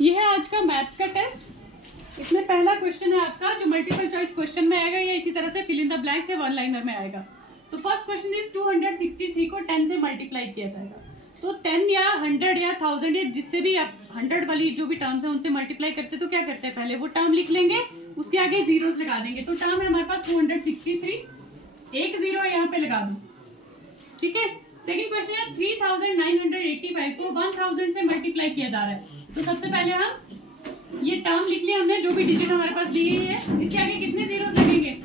ये है आज का मैथ्स का टेस्ट। इसमें पहला क्वेश्चन है आपका जो मल्टीपल चॉइस क्वेश्चन में आएगा या इसी तरह से फिल इन द ब्लैंक्स या वन लाइनर में आएगा। तो फर्स्ट क्वेश्चन इज 263 को 10 से मल्टीप्लाई किया जाएगा। तो 10 या 100 या 1000 या जिससे भी आप 100 वाली जो भी टर्म्स है उनसे मल्टीप्लाई करते हैं तो क्या करते हैं, पहले वो टर्म लिख लेंगे, उसके आगे जीरोस लगा देंगे। तो टर्म है हमारे पास 263, एक जीरो यहाँ पे लगा दो, ठीक है। सेकंड क्वेश्चन है 3985 को 1000 से मल्टीप्लाई किया जा रहा है। तो सबसे पहले हम ये टर्म लिख लिया हमने, जो भी डिजिट हमारे पास दी है। इसके आगे कितने जीरोस लगेंगे,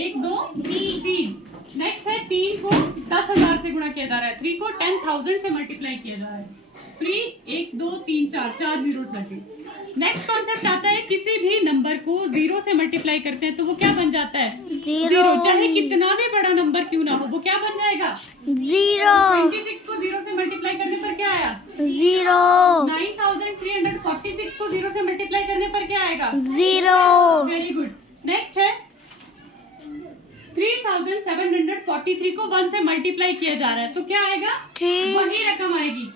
1 2 3। नेक्स्ट है 3 को 10,000 से गुणा किया जा रहा है, 3 को 10,000 से मल्टीप्लाई किया जा रहा है। 3 1 2 3 4 जीरोस लगे। नेक्स्ट कॉन्सेप्ट आता है किसी भी नंबर को जीरो से मल्टीप्लाई करते हैं तो वो क्या बन जाता है, जीरो। चाहे कितना भी बड़ा नंबर क्यों ना हो वो क्या बन जाएगा, जीरो। 26 को जीरो से मल्टीप्लाई करने पर क्या आया, जीरो। 9346 को जीरो से मल्टीप्लाई करने पर क्या आएगा, जीरो। Very good. नेक्स्ट है 3743 को 1 से मल्टीप्लाई किया जा रहा है तो क्या आएगा, वही रकम आएगी,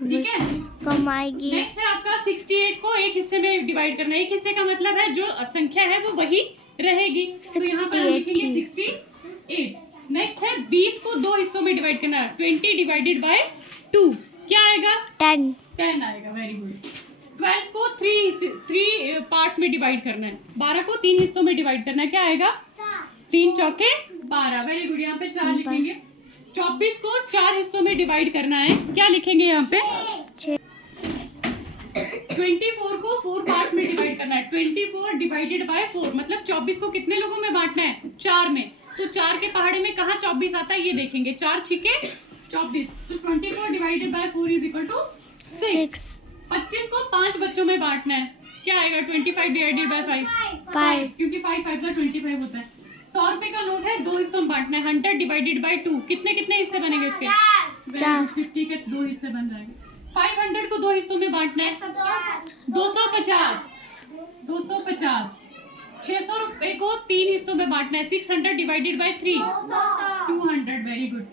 ठीक है, कम आएगी। नेक्स्ट है आपका 68 को एक हिस्से में डिवाइड करना है। एक हिस्से का मतलब है जो संख्या है वो वही रहेगी, तो यहाँ पर हम लिखेंगे 68। नेक्स्ट है 20 को दो हिस्सों में डिवाइड करना है, 20 डिवाइडेड बाय 2 क्या आएगा, 10 आएगा। Very good. 12 को 3 पार्ट्स में डिवाइड करना है, 12 को 3 हिस्सों में डिवाइड करना है, क्या आएगा, 3 चौके 12। वेरी गुड, यहाँ पे 4 लिखेंगे। 24 को 4 हिस्सों में डिवाइड करना है, क्या लिखेंगे यहाँ पे, 24 को 4 पार्ट्स में डिवाइड करना है, 24 डिवाइडेड बाय 4 मतलब 24 को कितने लोगों में बांटना है, 4 में। तो 4 के पहाड़े में कहाँ 24 आता है ये देखेंगे, 4 छिके 24, तो 24 divided by 4 is equal to 6। 25 को 5 बच्चों में बांटना है, क्या आएगा, 25 डिवाइडेड बाय 5, क्योंकि 5 5 का 25 होता है। 100 रुपए का नोट है, 2 हिस्सों में बांटना है, 100 डिवाइडेड बाय 2 कितने कितने हिस्से बनेंगे उसके, 50 के 2 हिस्से बन जाएंगे। 500 को 2 हिस्सों में बांटना है, 250। 600 रुपए को 3 हिस्सों में बांटना है, 600 डिवाइडेड बाय 3 200। Very good.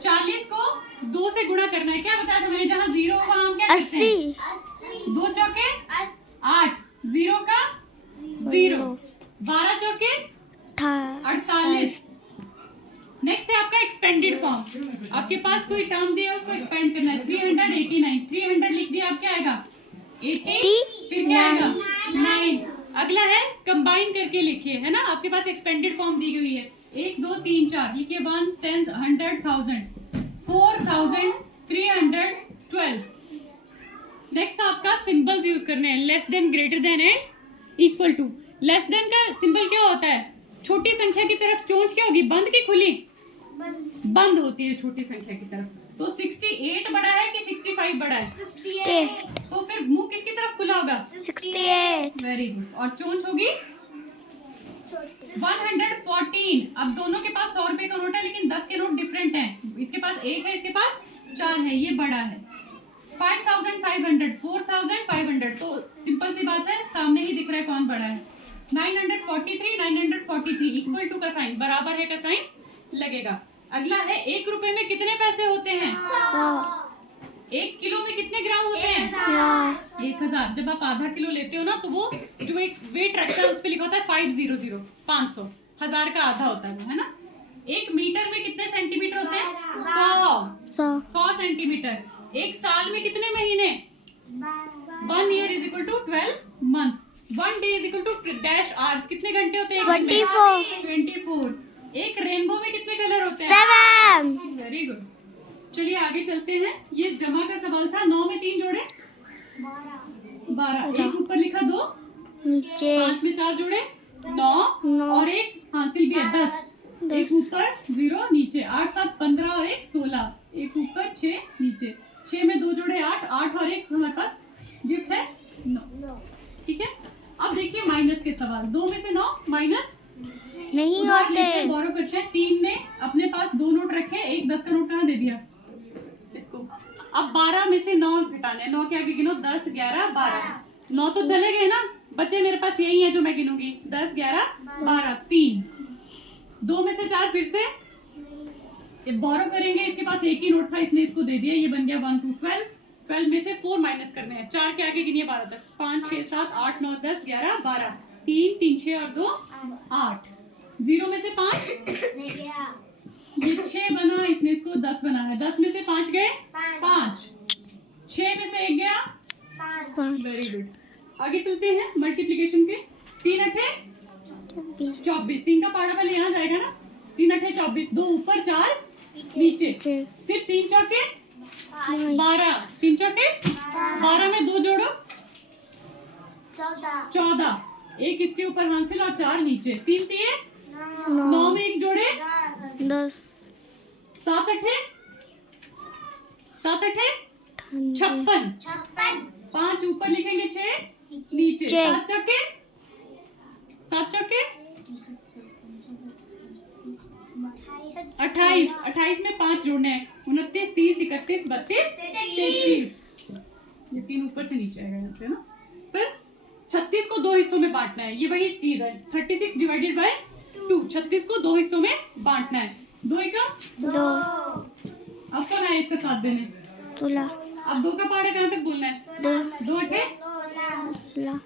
40 को 2 से गुणा करना है, क्या बताया था मैंने, जहाँ जीरो होगा हम क्या करते हैं, 2 चौके 8, जीरो का 0, 12 चौके 48। नेक्स्ट है आपका एक्सपेंडेड फॉर्म। आपके पास कोई टर्म दिया है उसको एक्सपेंड करना है। 389, 300 लिख दिया, आप क्या आएगा 80, फिर क्या आएगा 9। अगला है कंबाइन करके लिखिए, है ना, आपके पास एक्सपेंडेड फॉर्म दी गई है। 1 2 3 4 लिखिए, 1 10 100 1000 4312। नेक्स्ट आपका सिंबल्स यूज करने हैं, less than, greater than and equal to. Less than का सिंबल क्या होता है, छोटी संख्या की तरफ चोंच क्या होगी, बंद की खुली, बंद होती है छोटी संख्या की तरफ। तो 68 बड़ा है कि 65 बड़ा है, 68। तो फिर मुंह किसकी तरफ खुला होगा, 68। Very good. और चोंच होगी 114। अब दोनों के पास 100 रुपए का नोट है लेकिन 10 के नोट डिफरेंट हैं, इसके पास 1 है, इसके पास 4 है, ये बड़ा है। 5500 4500, तो सिंपल सी बात है, सामने ही दिख रहा है कौन बड़ा है। 943 इक्वल टू का साइन, बराबर है का साइन लगेगा। अगला है 1 रुपए में कितने पैसे होते हैं, 100। 1 किलो में कितने ग्राम होते हैं, 1000। जब आप आधा किलो लेते हो ना तो वो जो एक वेट रखता है उस पे लिखा होता है 500, 500, 1000 का आधा होता है वो, है ना। 1 मीटर में कितने सेंटीमीटर होते हैं, 100 सेंटीमीटर। 1 साल में कितने महीने, 1 year is equal to 12 months. 1 day is equal to dash hours, कितने घंटे होते हैं, 24। एक रेनबो में कितने कलर होते हैं, 7। Very good. चलिए आगे चलते हैं। ये जमा का सवाल था। 9 में 3 जोड़े 12, एक ऊपर लिखा 2 नीचे, 5 में 4 जोड़े 9 और एक हासिल भी है 10, एक ऊपर 0 नीचे, 8 7 15 और एक 16, एक ऊपर 6 नीचे, 6 में 2 जोड़े 8 और एक हमारे पास गिफ्ट है 9, ठीक है। अब देखिए माइनस के सवाल। 2 में से 9 माइनस नहीं होते, बोरो करते हैं। 3 ने अपने पास 2 नोट रखे, एक 10 का नोट कहाँ दे दिया इसको। अब 12 में से 9 घटाने, 9 के आगे गिनो, 10 11 12, 9 तो चले गए ना, बच्चे मेरे पास यही है जो मैं गिनूंगी, 10 11 12, 3। 2 में से 4 फिर से बोरो करेंगे, इसके पास एक ही नोट था इसने इसको दे दिया, ये बन गया 1 2 12, 12 में से 4 माइनस करने हैं, 4 के आगे गिनिए 12 तक, 5 6 7 8 9 10 11 12, 3 3 6 और 2 8, 0 में से 5 ये 6 बना, इसने इसको 10 बनाया, 10 में से 5 गए 5, 6 में से 1 गया 5। Very good. आगे चलते हैं मल्टीप्लिकेशन के। 3 8 24, 3 का पहाड़ा वाले यहाँ जाएगा ना, 3 8 24, 2 ऊपर 4 नीचे, फिर 3 चौके 12, 3 चौके 12 में 2 जोड़ो 14, एक इसके ऊपर हासिल और 4 नीचे, 3 दिए 9 में 1 जोड़े 10, 7 8 56, 5 ऊपर लिखेंगे 6 नीचे, 7 चौके 28, 28 में 5 जोड़ने हैं, 29 30 31 32 33, ये 3 ऊपर से नीचे आएगा यहाँ से ना। फिर 36 को 2 हिस्सों में बांटना है, ये वही चीज है, 36 डिवाइडेड बाय 2, 36 को 2 हिस्सों में बांटना है, 2 का 2, अब कौन आया इसका साथ देने, 16, अब 2 का पहाड़ा कहाँ तक बोलना है, 2 8 16,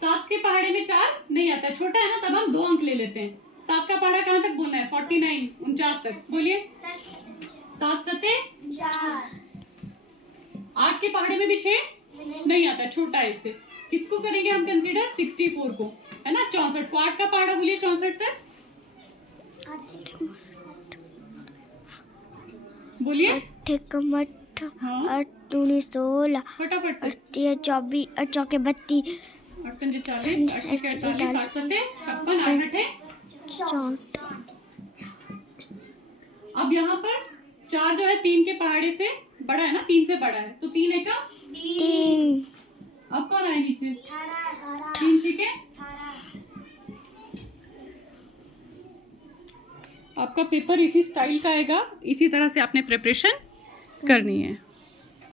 7 के पहाड़े में 4 नहीं आता, छोटा है ना, तब हम 2 अंक ले लेते हैं। 7 का पहाड़ा कहाँ तक बोलना है, 49 49 तक, बोलिए 7 7 8 के पहाड़े में भी 6 नहीं आता, छोटा है इससे, किसको करेंगे हम कंसीडर, 64 को, है ना, 64 को 8 का पहाड़ा बोलिए 64 तक, बोलिए 8 हाँ 8 19 16, फटाफट से, 24 चौके 32, 8 पंजे 40, 8 छक्के 48, 8 सत्ते 56, 8 अठे 64, अब यहाँ पर 4 जो है 3 के पहाड़े से बड़ा है ना, 3 से बड़ा है, तो 3 एक 3, अब कौन आए नीचे, 3 छीके, आपका पेपर इसी स्टाइल का आएगा, इसी तरह से आपने प्रिपरेशन करनी है।